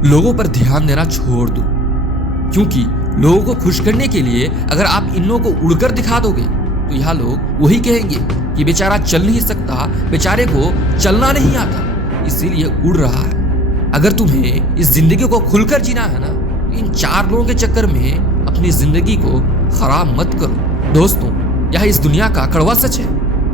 लोगों पर ध्यान देना छोड़ दो, क्योंकि लोगों को खुश करने के लिए अगर आप इन लोगों को उड़कर दिखा दोगे तो यह लोग वही कहेंगे कि बेचारा चल नहीं सकता, बेचारे को चलना नहीं आता, इसीलिए उड़ रहा है। अगर तुम्हें इस जिंदगी को खुलकर जीना है ना, तो इन 4 लोगों के चक्कर में अपनी जिंदगी को खराब मत करो। दोस्तों, यह इस दुनिया का कड़वा सच है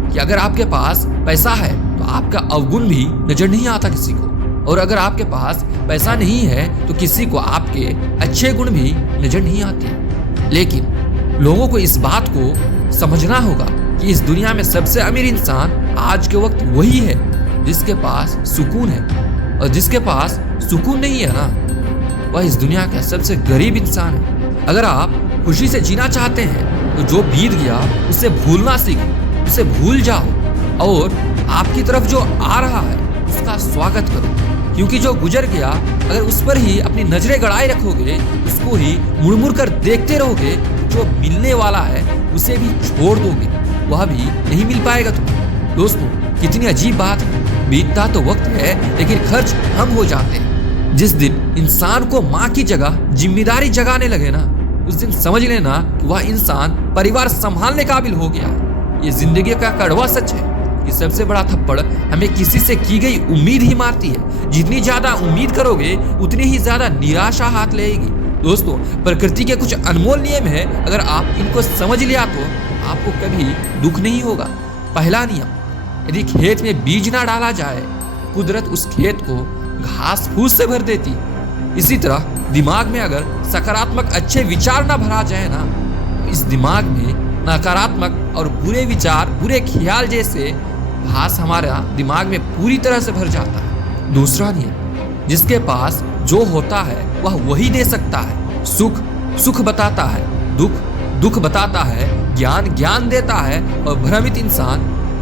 कि अगर आपके पास पैसा है तो आपका अवगुण भी नजर नहीं आता किसी को, और अगर आपके पास पैसा नहीं है तो किसी को आपके अच्छे गुण भी नजर नहीं आते। लेकिन लोगों को इस बात को समझना होगा कि इस दुनिया में सबसे अमीर इंसान आज के वक्त वही है जिसके पास सुकून है, और जिसके पास सुकून नहीं है ना, वह इस दुनिया का सबसे गरीब इंसान है। अगर आप खुशी से जीना चाहते हैं तो जो बीत गया उसे भूलना सीखो, उसे भूल जाओ और आपकी तरफ जो आ रहा है उसका स्वागत करो, क्योंकि जो गुजर गया अगर उस पर ही अपनी नजरें गड़ाए रखोगे, उसको ही मुड़ मुड़ कर देखते रहोगे, जो मिलने वाला है उसे भी छोड़ दोगे, वह भी नहीं मिल पाएगा तुम्हें। दोस्तों, कितनी अजीब बात है, बीतता तो वक्त है लेकिन खर्च हम हो जाते हैं। जिस दिन इंसान को माँ की जगह जिम्मेदारी जगाने लगे ना, उस दिन समझ लेना कि वह इंसान परिवार संभालने काबिल हो गया। ये जिंदगी का कड़वा सच है कि सबसे बड़ा थप्पड़ हमें किसी से की गई उम्मीद ही मारती है। जितनी ज्यादा उम्मीद करोगे उतनी ही ज्यादा निराशा हाथ लेगी। दोस्तों, प्रकृति के कुछ अनमोल नियम है, अगर आप इनको समझ लिया तो आपको कभी दुख नहीं होगा। पहला नियम, यदि खेत में बीज ना डाला जाए, कुदरत उस खेत को घास फूस से भर देती। इसी तरह दिमाग में अगर सकारात्मक अच्छे विचार ना भरा जाए ना, तो इस दिमाग में नकारात्मक और बुरे विचार, बुरे ख्याल जैसे घास हमारा दिमाग में पूरी तरह से भर जाता है। दूसरा नियम, जिसके पास जो होता है वह वही दे सकता है। सुख सुख बताता है, दुख दुख बताता है, ज्ञान ज्ञान देता है, और भ्रमित इंसान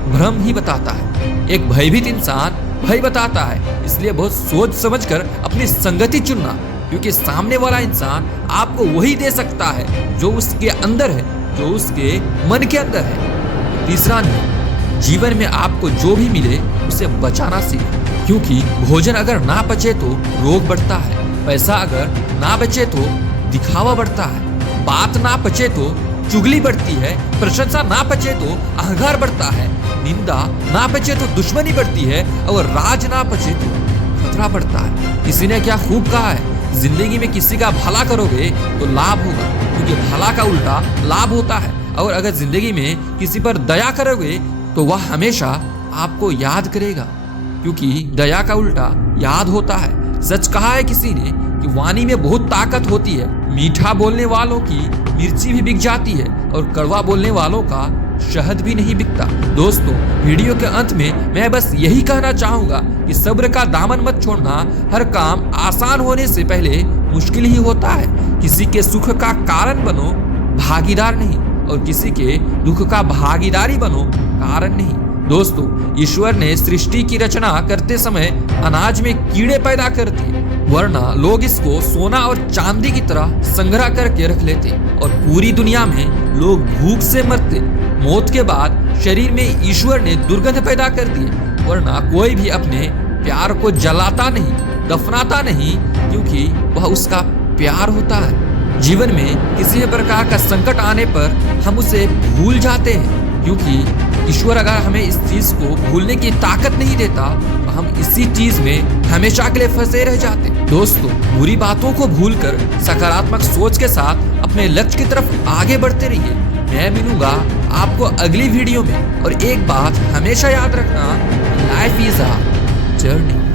भ्रम ही बताता है। एक भयभीत इंसान भय बताता है। इसलिए बहुत सोच समझकर अपनी संगति चुनना, क्योंकि सामने वाला इंसान आपको वही दे सकता है जो उसके अंदर है, जो उसके मन के अंदर है। तीसरा नियम, जीवन में आपको जो भी मिले उसे बचाना सीखो, क्योंकि भोजन अगर ना बचे तो रोग बढ़ता है, पैसा अगर ना बचे तो दिखावा बढ़ता है, बात ना बचे तो चुगली बढ़ती है, प्रशंसा ना बचे तो अहंकार बढ़ता है, निंदा ना बचे तो दुश्मनी बढ़ती है, और राज ना बचे तो खतरा बढ़ता है। किसी ने क्या खूब कहा है, जिंदगी में किसी का भला करोगे तो लाभ होगा, क्योंकि भला का उल्टा लाभ होता है, और अगर जिंदगी में किसी पर दया करोगे तो वह हमेशा आपको याद करेगा, क्योंकि दया का उल्टा याद होता है। सच कहा है किसी ने कि वाणी में बहुत ताकत होती है, मीठा बोलने वालों की मिर्ची भी बिक जाती है, और कड़वा बोलने वालों का शहद भी नहीं बिकता। दोस्तों, वीडियो के अंत में मैं बस यही कहना चाहूंगा कि सब्र का दामन मत छोड़ना। हर काम आसान होने से पहले मुश्किल ही होता है। किसी के सुख का कारण बनो, भागीदार नहीं, और किसी के दुख का भागीदारी बनो, कारण नहीं। दोस्तों, ईश्वर ने सृष्टि की रचना करते समय अनाज में कीड़े पैदा कर दिए, वरना लोग इसको सोना और चांदी की तरह संग्रह करके रख लेते, और पूरी दुनिया में लोग भूख से मरते। मौत के बाद शरीर में ईश्वर ने दुर्गंध पैदा कर दी, वरना कोई भी अपने प्यार को जलाता नहीं, दफनाता नहीं, क्योंकि वह उसका प्यार होता है। जीवन में किसी भी प्रकार का संकट आने पर हम उसे भूल जाते हैं, क्योंकि ईश्वर अगर हमें इस चीज को भूलने की ताकत नहीं देता तो हम इसी चीज में हमेशा के लिए फंसे रह जाते। दोस्तों, बुरी बातों को भूलकर सकारात्मक सोच के साथ अपने लक्ष्य की तरफ आगे बढ़ते रहिए। मैं मिलूंगा आपको अगली वीडियो में, और एक बात हमेशा याद रखना, लाइफ इज अ जर्नी।